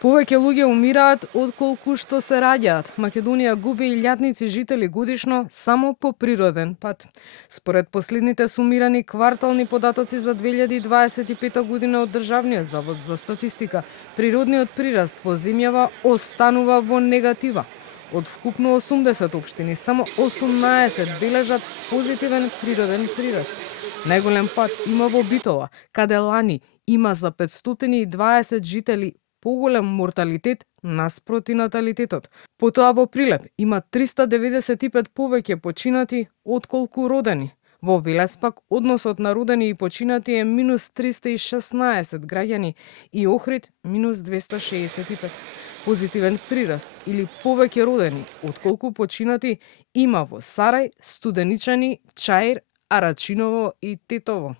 Повеќе луѓе умираат отколку што се раѓаат. Македонија губи илјадници жители годишно само по природен пат. Според последните сумирани квартални податоци за 2025 година од Државниот завод за статистика, природниот прираст во земјава останува во негатива. Од вкупно 80 општини, само 18 бележат позитивен природен прираст. Најголем пат има во Битола, каде лани има за 520 жители поголем морталитет наспроти наталитетот. Потоа во Прилеп има 395 повеќе починати отколку родени. Во Велес пак односот на родени и починати е минус 316 граѓани и Охрид минус 265. Позитивен прираст или повеќе родени отколку починати има во Сарај, Студеничани, Чаир, Арачиново и Тетово.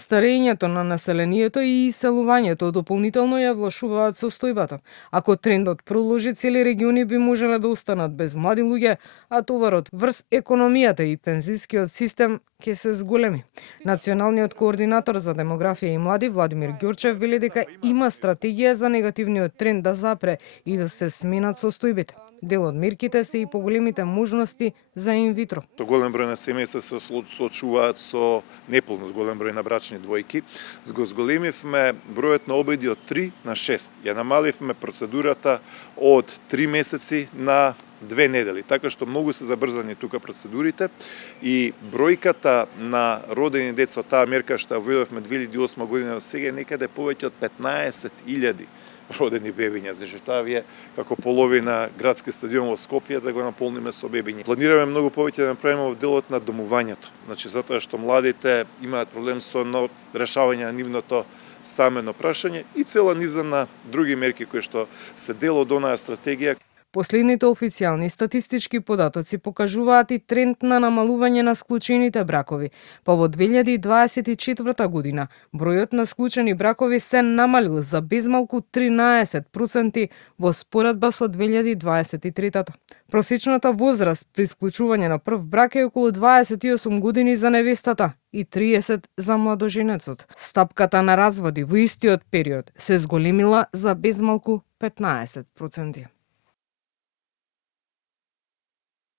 Старењето на населението и иселувањето дополнително ја влошуваат состојбата. Ако трендот продолжи, цели региони би можеле да останат без млади луѓе, а товарот врз економијата и пензискиот систем ќе се зголеми. Националниот координатор за демографија и млади Владимир Ѓорчев вели дека има стратегија за негативниот тренд да запре и да се сменат состојбите. Дел од мерките се и поголемите можности за инвитро. Со голем број на семејства се соочуваат со неполност, голем број на брачни двојки. Го зголемивме бројот на обиди од 3 на 6. Ја намаливме процедурата од 3 месеци на 2 недели, така што многу се забрзани тука процедурите и бројката на родени деца од таа мерка што ја введовме 2008 година сега е некаде повеќе од 15.000 родени бебиња. Значи тоа е како половина градски стадион во Скопје да го наполниме со бебиња. Планираме многу повеќе да направиме во делот на домувањето. Значи затоа што младите имаат проблем со решавање на нивното стамено прашање и цела низа на други мерки кои што се дел од онаа стратегија. Последните официјални статистички податоци покажуваат и тренд на намалување на склучените бракови. Па во 2024 година бројот на склучени бракови се намалил за безмалку 13% во споредба со 2023. Просечната возраст при склучување на прв брак е околу 28 години за невестата и 30 за младоженецот. Стапката на разводи во истиот период се зголемила за безмалку 15%.